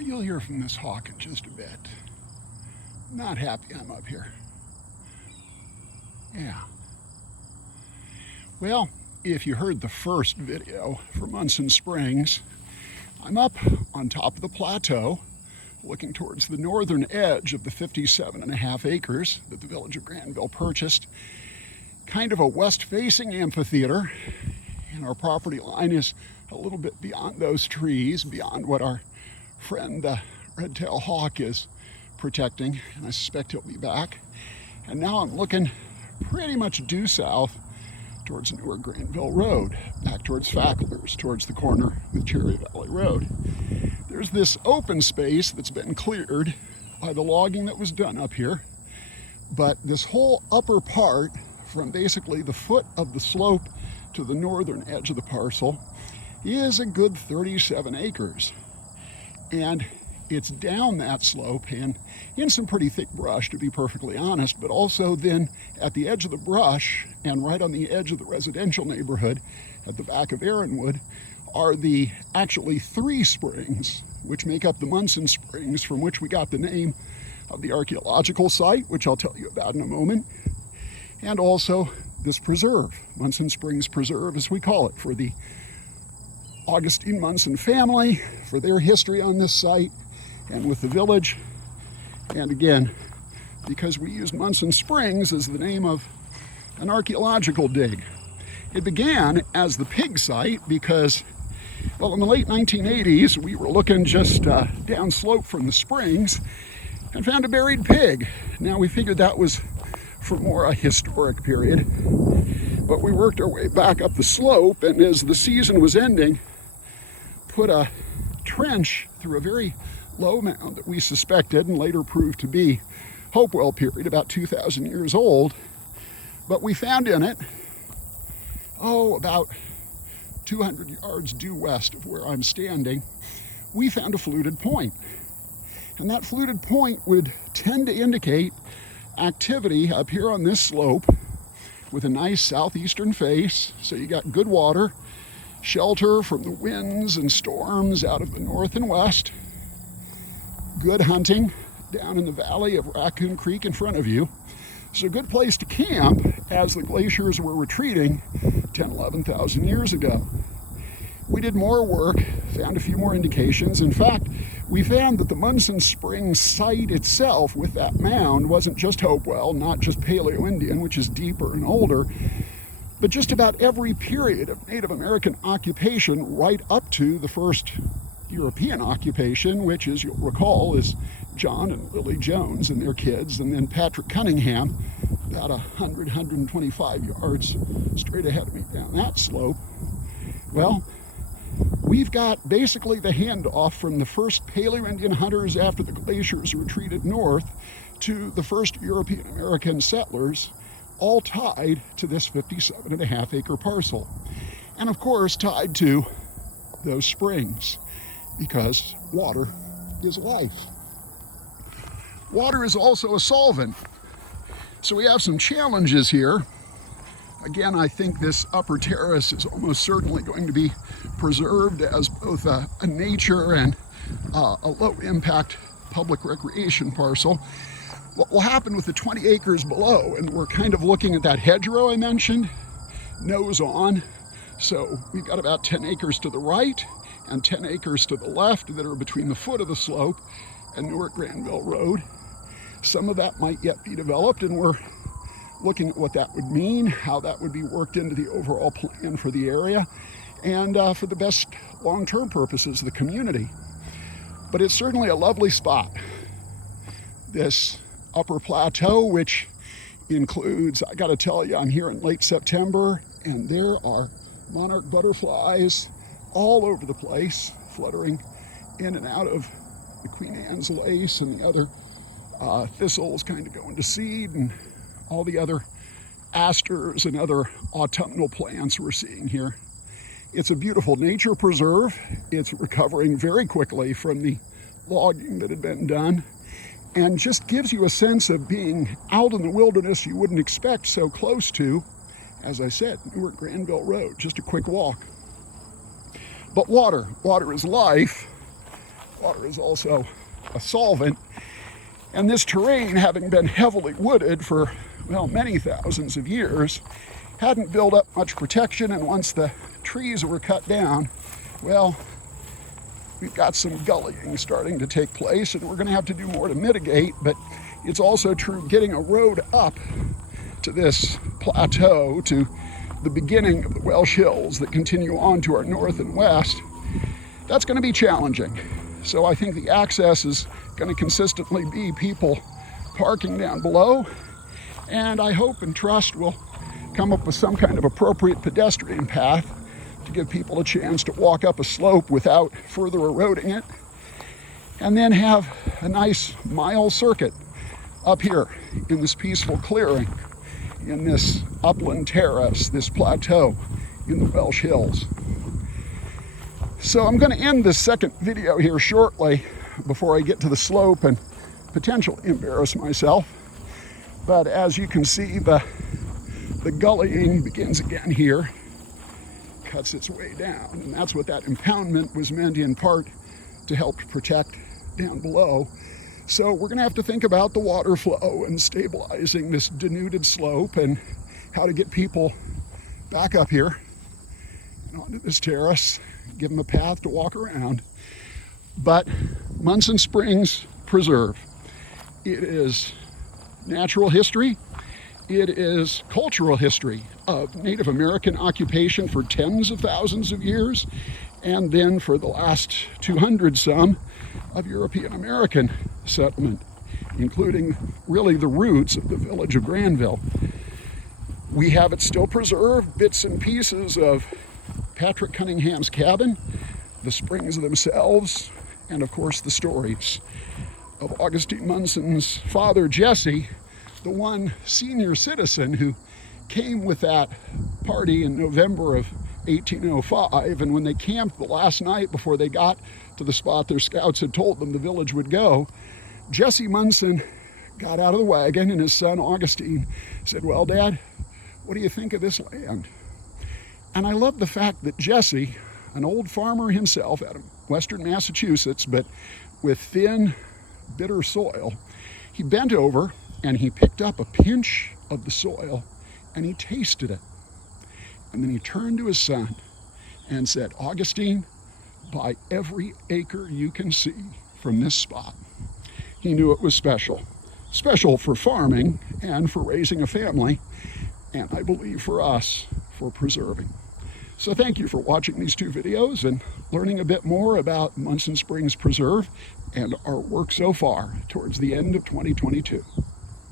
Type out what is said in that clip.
You'll hear from this hawk in just a bit. Not happy I'm up here. Yeah. Well, if you heard the first video from Munson Springs, I'm up on top of the plateau looking towards the northern edge of the 57.5 acres that the village of Granville purchased. Kind of a west-facing amphitheater, and our property line is a little bit beyond those trees, beyond what our friend the red-tailed hawk is protecting, and I suspect he'll be back. And now I'm looking pretty much due south towards Newer Granville Road, back towards Fackler's, towards the corner with Cherry Valley Road. There's this open space that's been cleared by the logging that was done up here, but this whole upper part, from basically the foot of the slope to the northern edge of the parcel, is a good 37 acres. And it's down that slope and in some pretty thick brush, to be perfectly honest, but also then at the edge of the brush and right on the edge of the residential neighborhood at the back of Aaronwood are the actually 3 springs, which make up the Munson Springs, from which we got the name of the archaeological site, which I'll tell you about in a moment, and also this preserve, Munson Springs Preserve, as we call it, for the Augustine Munson family, for their history on this site and with the village. And again, because we used Munson Springs as the name of an archaeological dig. It began as the pig site because, well, in the late 1980s, we were looking just downslope from the springs and found a buried pig. Now, we figured that was for more a historic period, but we worked our way back up the slope, and as the season was ending, put a trench through a very low mound that we suspected and later proved to be Hopewell period, about 2,000 years old. But we found in it, about 200 yards due west of where I'm standing, we found a fluted point. And that fluted point would tend to indicate activity up here on this slope with a nice southeastern face, so you got good water, shelter from the winds and storms out of the north and west, good hunting down in the valley of Raccoon Creek in front of you. It's a good place to camp as the glaciers were retreating 10, 11,000 years ago. We did more work, found a few more indications. In fact, we found that the Munson Springs site itself with that mound wasn't just Hopewell, not just Paleo-Indian, which is deeper and older, but just about every period of Native American occupation right up to the first European occupation, which, as you'll recall, is John and Lily Jones and their kids, and then Patrick Cunningham, about 125 yards straight ahead of me down that slope. Well, we've got basically the handoff from the first Paleo-Indian hunters after the glaciers retreated north to the first European American settlers, all tied to this 57.5 acre parcel. And of course, tied to those springs, because water is life. Water is also a solvent. So we have some challenges here. Again, I think this upper terrace is almost certainly going to be preserved as both a nature and a low-impact public recreation parcel. What will happen with the 20 acres below, and we're kind of looking at that hedgerow I mentioned, nose on. So we've got about 10 acres to the right and 10 acres to the left that are between the foot of the slope and Newark Granville Road. Some of that might yet be developed, and we're looking at what that would mean, how that would be worked into the overall plan for the area, and for the best long-term purposes of the community. But it's certainly a lovely spot. This upper plateau, which includes, I gotta tell you, I'm here in late September, and there are monarch butterflies all over the place, fluttering in and out of the Queen Anne's lace and the other thistles kind of going to seed, and all the other asters and other autumnal plants we're seeing here. It's a beautiful nature preserve. It's recovering very quickly from the logging that had been done, and just gives you a sense of being out in the wilderness you wouldn't expect so close to, as I said, Newark Granville Road, just a quick walk. But water is life. Water is also a solvent. And this terrain, having been heavily wooded for, well, many thousands of years, hadn't built up much protection. And once the trees were cut down, well, we've got some gullying starting to take place, and we're going to have to do more to mitigate. But it's also true, getting a road up to this plateau, to the beginning of the Welsh Hills that continue on to our north and west, that's going to be challenging. So I think the access is going to consistently be people parking down below, and I hope and trust we'll come up with some kind of appropriate pedestrian path to give people a chance to walk up a slope without further eroding it, and then have a nice mile circuit up here in this peaceful clearing, in this upland terrace, this plateau in the Welsh Hills. So I'm going to end this second video here shortly before I get to the slope and potentially embarrass myself. But as you can see, the gullying begins again here, cuts its way down, and that's what that impoundment was meant in part to help protect down below. So we're going to have to think about the water flow and stabilizing this denuded slope and how to get people back up here and onto this terrace, give them a path to walk around. But Munson Springs Preserve, it is natural history, it is cultural history of Native American occupation for tens of thousands of years, and then for the last 200 some of European American settlement, including really the roots of the village of Granville. We have it still preserved, bits and pieces of Patrick Cunningham's cabin, the springs themselves, and of course the stories of Augustine Munson's father, Jesse, the one senior citizen who came with that party in November of 1805, and when they camped the last night before they got to the spot their scouts had told them the village would go, Jesse Munson got out of the wagon, and his son Augustine said, "Well, Dad, what do you think of this land?" And I love the fact that Jesse, an old farmer himself out of western Massachusetts, but with thin, bitter soil, he bent over and he picked up a pinch of the soil and he tasted it. And then he turned to his son and said, "Augustine, buy every acre you can see from this spot." He knew it was special. Special for farming and for raising a family, and I believe for us, for preserving. So thank you for watching these two videos and learning a bit more about Munson Springs Preserve and our work so far towards the end of 2022.